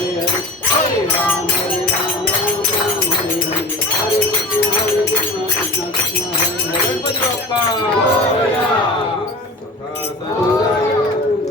हरे हरे, हरे राम राम राम हरे हरे, हरे कृष्ण कृष्ण कृष्ण हरे हरे. गणपती बाप्पा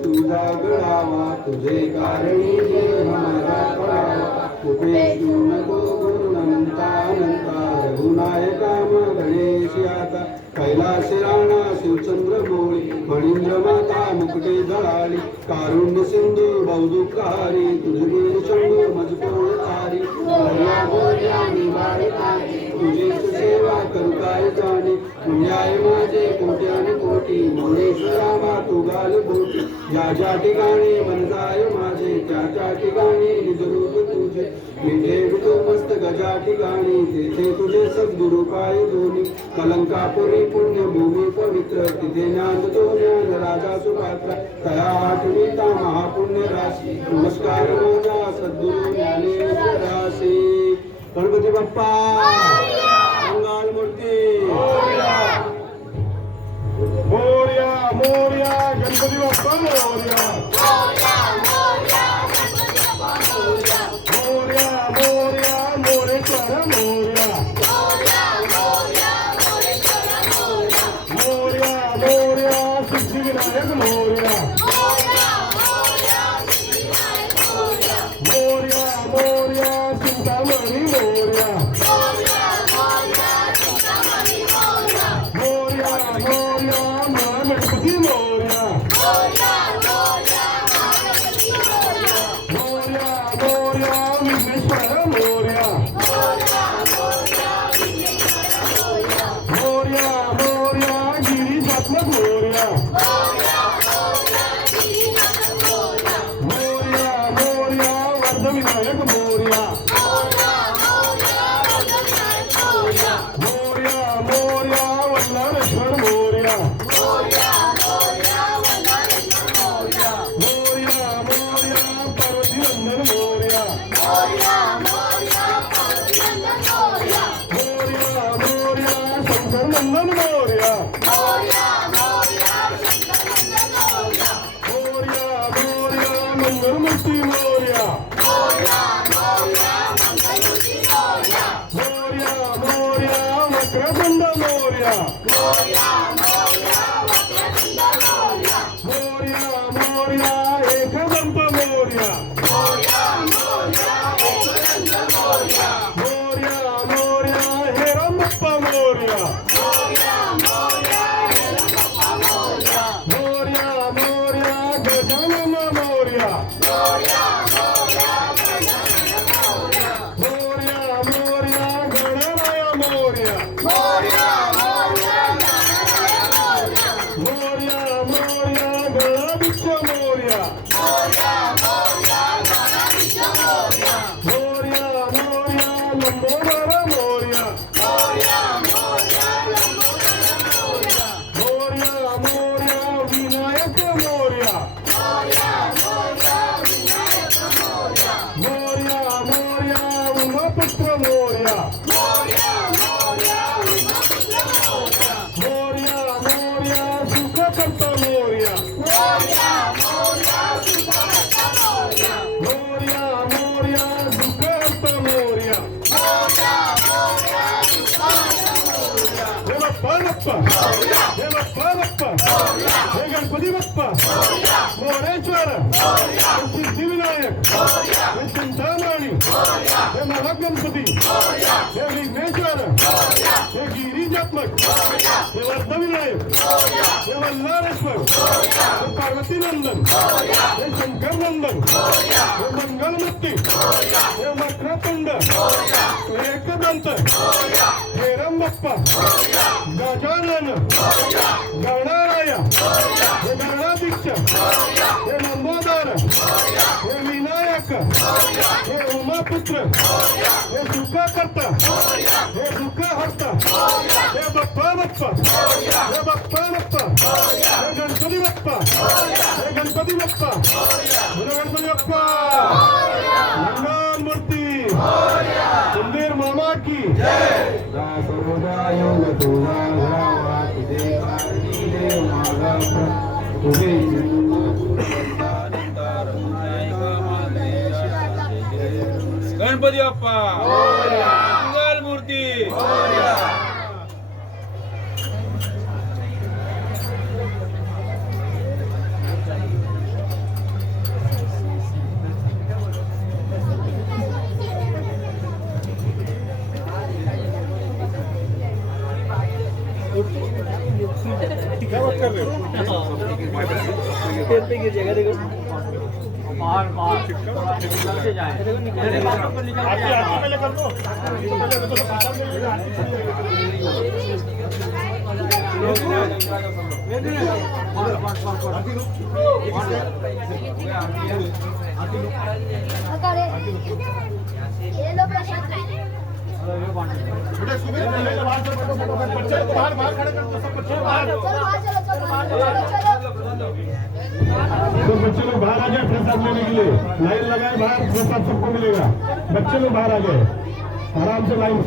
तुझा गडावा तुझे कारणी जे माझा पडावा, कुठे नको गुरुनंता अनंता रघुनायका गणेश आता, कैलास राणा शिवचंद्र मोळी फणींद्र माता मुकुटे झळाळी, कारुण्य सिंधू बहुदुःखहारी तुझे शंभू मजकोळ तारी, हरिया बोल्या निवाडतारी तुझीच सेवा करू काय जाणे, पुण्याय माझे कोट्याने कोटी मोरेश्वरा तू गाल बोटी, ज्या ज्या ठिकाणी मन जाय माझे त्या त्या ठिकाणी निजरूप तुझे, मिठे विठू मस्त गजा ठिकाणी तेथे तुझे सद्गुरु पाय दोन्ही, कलंकापुरी पुण्यभूमी पवित्र तिथे ज्ञान तो ज्ञान राजा सुपात्र, तया आठविता महापुण्य राशी नमस्कार माझा सद्गुरु ज्ञानेश्वरासी. गणपती बाप्पा मंगल मूर्ती मोरया मोरया, गणपती बाप्पा मोरया मोरया मोरया, मोरेश्वर मोरया मोरया मोरया, सिद्धिविनायक मोरया मोरया मोरया, चिंतामणी मोरया मोरया मोरया, महागणपती मोरया मोरया मोरया, विघ्नेश्वर मोरया मोरया मोरया, गिरीजात्मक मोरया मोरया मोरया, वर्धविनायक मोरया मोरया मोरया, वल्लाळेश्वर मोरया मोरया मोरया, पार्वतीनंदन मोरया मोरया मोरया, शंकरनंदन मोरया मोरया मोरया, मंगलमूर्ती मोरया मोरया मोरया, वक्रतुंड मोरया मोरया मोरया, एकदंत मोरया मोरया मोरया, हेरंबप्पा मोरया मोरया मोरया, गजानन मोरया मोरया मोरया, गणराय मोरया मोरया मोरया, गणाधीश मोरया मोरया मोरया, लंबोदर मोरया मोरया मोरया, विनायक मोरया मोरया मोरया, उमापुत्र मोरया मोरया मोरया, सुखकर्ता मोरया मोरया मोरया, दुःखहर्ता मोरया हे बाप्पा बाप्पा, हे बाप्पा बाप्पा, हे गणपती बाप्पा मोरेश्वर, हे सिद्धिविनायक, हे चिंतामणी, हे महागणपती, हे विघ्नेश्वर, हे गिरिजात्मक, हे वर्धविनायक, हे वल्लाळेश्वर, हे पार्वतीनंदन, हे शंकरनंदन, हे मंगलमूर्ती, हे वक्रतुंड, हे एकदंत, हे रंबप्पा, गजानन, गणराय, हे गणाधीश, हे लंबोदर, हे विनायक, हे उमापुत्र, हे सुखकर्ता, हे दुःखहर्ता, हे बाप्पा बाप्पा, हे बाप्पा बाप्पा, हे गणपती बाप्पा, हे गणपती बाप्पा, गणपती बाप्पा मंगल मूर्ती सुंदर मामा की जय. तुझे गणपती बाप्पा मंगल मूर्ती क्या बात कर रहे हो? पेड़ पे गिर जाएगा देखो आरती पहले कर दो। ये लो प्रसाद बेटा सुबह बच्चे को बाहर खड़े कर दो, सब बच्चे बाहर। चलो बाहर चलो चलो चलो तो बच्चे लोग बाहर आ जाए प्रसाद लेने के लिए। लाइन लगाए बाहर, प्रसाद सबको मिलेगा। बच्चे लोग बाहर आ जाए, आराम से लाइन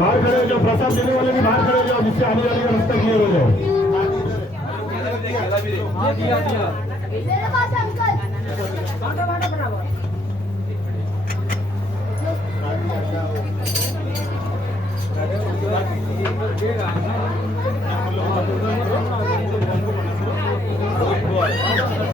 बाहर खड़े हो जाओ। प्रसाद देने वाले भी बाहर खड़े हो जाओ, जिससे आने वाले का रास्ता क्लियर हो जाए। मेरे पास अंकल